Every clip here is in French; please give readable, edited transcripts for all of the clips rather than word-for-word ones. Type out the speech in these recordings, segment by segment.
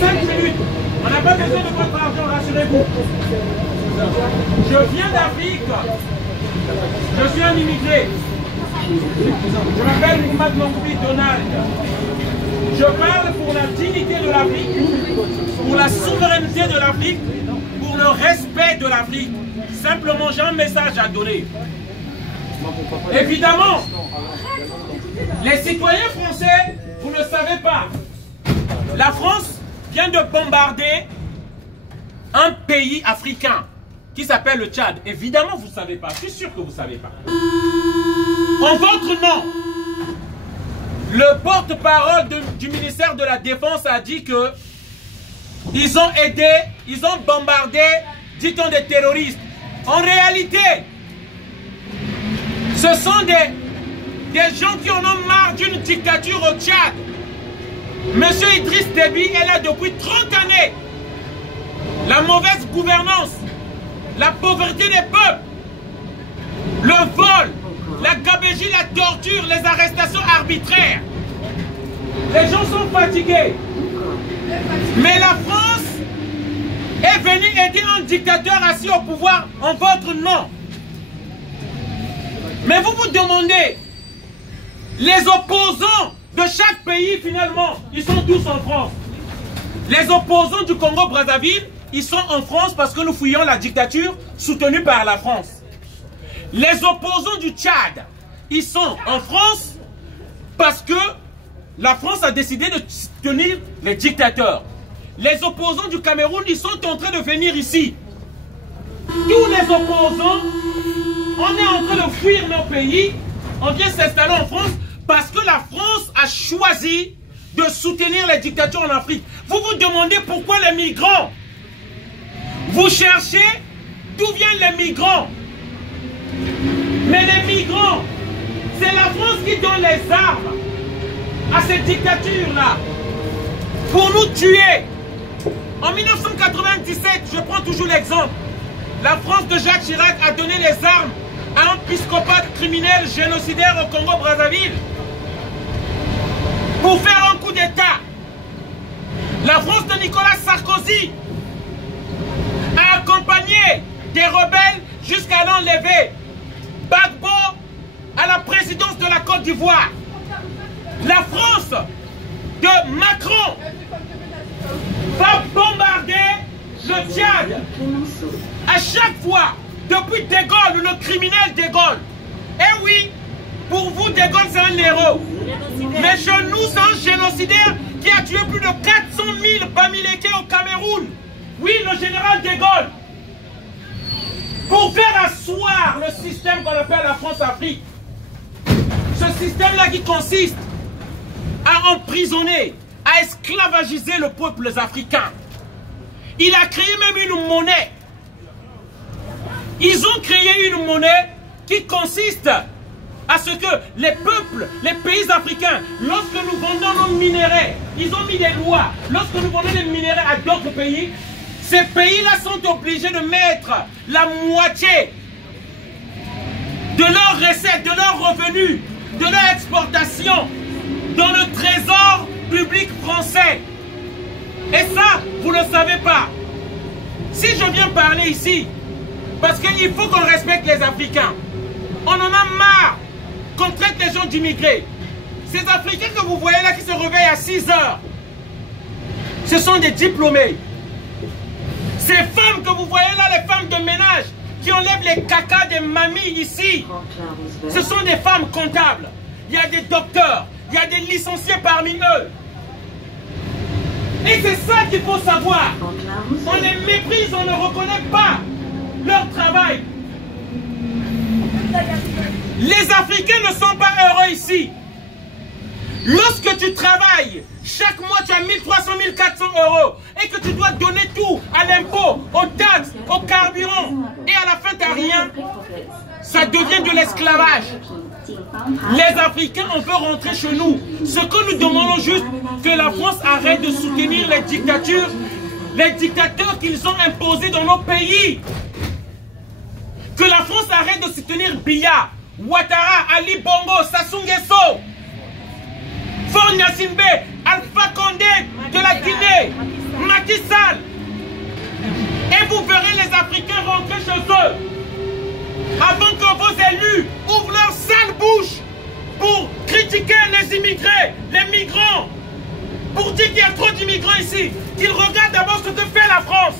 5 minutes. On n'a pas besoin de votre argent, rassurez-vous. Je viens d'Afrique. Je suis un immigré. Je m'appelle Mohamed Mangoubi Donald. Je parle pour la dignité de l'Afrique, pour la souveraineté de l'Afrique, pour le respect de l'Afrique. Simplement, j'ai un message à donner. Évidemment, les citoyens français, vous ne savez pas, la France vient de bombarder un pays africain qui s'appelle le Tchad. Évidemment, vous ne savez pas. Je suis sûr que vous ne savez pas. En votre nom, le porte-parole du ministère de la Défense a dit que ils ont aidé, ils ont bombardé, dit-on, des terroristes. En réalité, ce sont des gens qui en ont marre d'une dictature au Tchad. Monsieur Idriss Déby est là depuis 30 années. La mauvaise gouvernance, la pauvreté des peuples, le vol, la gabegie, la torture, les arrestations arbitraires. Les gens sont fatigués. Mais la France est venue aider un dictateur assis au pouvoir en votre nom. Mais vous vous demandez, les opposants de chaque pays finalement, ils sont tous en France. Les opposants du Congo-Brazzaville, ils sont en France parce que nous fuyons la dictature soutenue par la France. Les opposants du Tchad, ils sont en France parce que la France a décidé de soutenir les dictateurs. Les opposants du Cameroun, ils sont en train de venir ici. Tous les opposants, on est en train de fuir nos pays, on vient s'installer en France parce que la France a choisi de soutenir les dictatures en Afrique. Vous vous demandez pourquoi les migrants? Vous cherchez d'où viennent les migrants. Mais les migrants, c'est la France qui donne les armes à cette dictature-là pour nous tuer. En 1997, je prends toujours l'exemple, la France de Jacques Chirac a donné les armes à un psychopathe criminel génocidaire au Congo-Brazzaville pour faire un coup d'État. La France de Nicolas Sarkozy a accompagné des rebelles jusqu'à l'enlever Gbagbo à la présidence de la Côte d'Ivoire. La France de Macron va bombarder le Tchad. À chaque fois, depuis De Gaulle, le criminel De Gaulle. Eh oui, pour vous, De Gaulle, c'est un héros. Mais chez nous, c'est un génocidaire qui a tué plus de 400 000 Bamileke au Cameroun. Oui, le général De Gaulle. Pour faire asseoir le système qu'on appelle la France-Afrique. Ce système-là qui consiste à emprisonner, à esclavagiser le peuple africain. Il a créé même une monnaie. Ils ont créé une monnaie qui consiste à ce que les peuples, les pays africains, lorsque nous vendons nos minéraux, ils ont mis des lois. Lorsque nous vendons des minéraux à d'autres pays, ces pays-là sont obligés de mettre la moitié de leurs recettes, de leurs revenus, de leur exportation dans le trésor public français. Et ça, vous ne le savez pas. Si je viens parler ici, parce qu'il faut qu'on respecte les Africains, on en a marre qu'on traite les gens d'immigrés. Ces Africains que vous voyez là qui se réveillent à 6 heures, ce sont des diplômés. Ces femmes que vous voyez là, les femmes de ménage, qui enlèvent les cacas des mamies ici, ce sont des femmes comptables. Il y a des docteurs, il y a des licenciés parmi eux. Et c'est ça qu'il faut savoir. On les méprise, on ne reconnaît pas leur travail. Les Africains ne sont pas heureux ici. Lorsque tu travailles, chaque mois tu as 1300, 1400 euros et que tu dois donner tout à l'impôt, aux taxes, au carburant et à la fin tu n'as rien, ça devient de l'esclavage. Les Africains, on veut rentrer chez nous. Ce que nous demandons juste, que la France arrête de soutenir les dictatures, les dictateurs qu'ils ont imposés dans nos pays. Que la France arrête de soutenir Biya, Ouattara, Ali Bongo, Sassou Nguesso, Faure Gnassingbé, Alpha Condé de la Guinée. d'immigrés, les migrants, pour dire qu'il y a trop d'immigrants ici, qu'ils regardent d'abord ce que fait la France.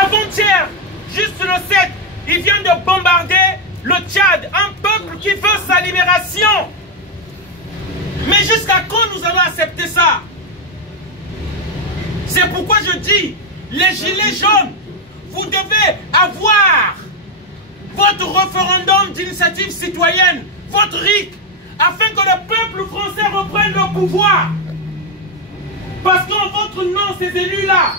Avant-hier, juste le 7, ils viennent de bombarder le Tchad, un peuple qui veut sa libération. Mais jusqu'à quand nous allons accepter ça? C'est pourquoi je dis, les gilets jaunes, vous devez avoir votre référendum d'initiative citoyenne, votre RIC, afin que le peuple français reprenne le pouvoir. Parce qu'en votre nom, ces élus-là,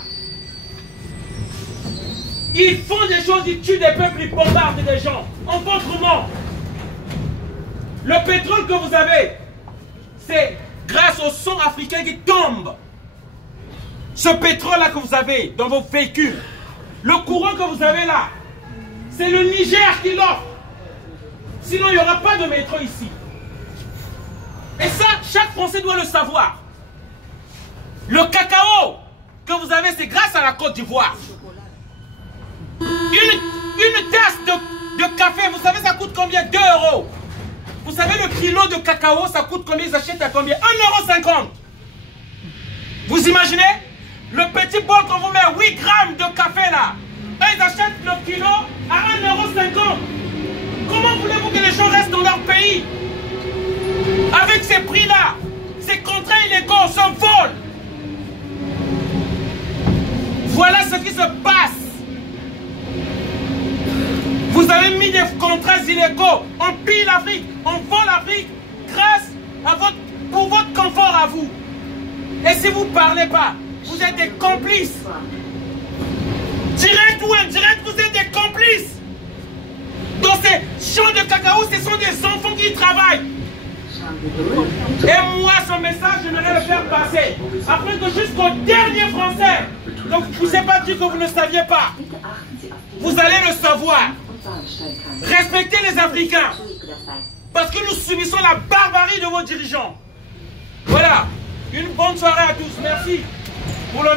ils font des choses, ils tuent des peuples, ils bombardent des gens. En votre nom. Le pétrole que vous avez, c'est grâce au sang africain qui tombe. Ce pétrole-là que vous avez dans vos véhicules, le courant que vous avez là, c'est le Niger qui l'offre. Sinon, il n'y aura pas de métro ici. Et ça, chaque Français doit le savoir. Le cacao que vous avez, c'est grâce à la Côte d'Ivoire. Une tasse de café, vous savez, ça coûte combien? 2 €. Vous savez, le kilo de cacao, ça coûte combien? Ils achètent à combien? 1,50 €. Vous imaginez? Le petit bol qu'on vous met 8 grammes de café là, ils achètent le kilo à 1,50 €. Comment voulez-vous que les gens restent dans leur pays? Avec ces prix-là, ces contrats illégaux, ce vol. Voilà ce qui se passe. Vous avez mis des contrats illégaux, on pille l'Afrique, on vole l'Afrique grâce à pour votre confort à vous. Et si vous ne parlez pas, vous êtes des complices. Direct ou indirect, vous êtes des complices. Dans ces champs de cacao, ce sont des enfants qui y travaillent. Et moi, ce message, j'aimerais le faire passer. Afin que jusqu'au dernier Français, donc je ne vous ai pas dit que vous ne saviez pas. Vous allez le savoir. Respectez les Africains. Parce que nous subissons la barbarie de vos dirigeants. Voilà. Une bonne soirée à tous. Merci pour le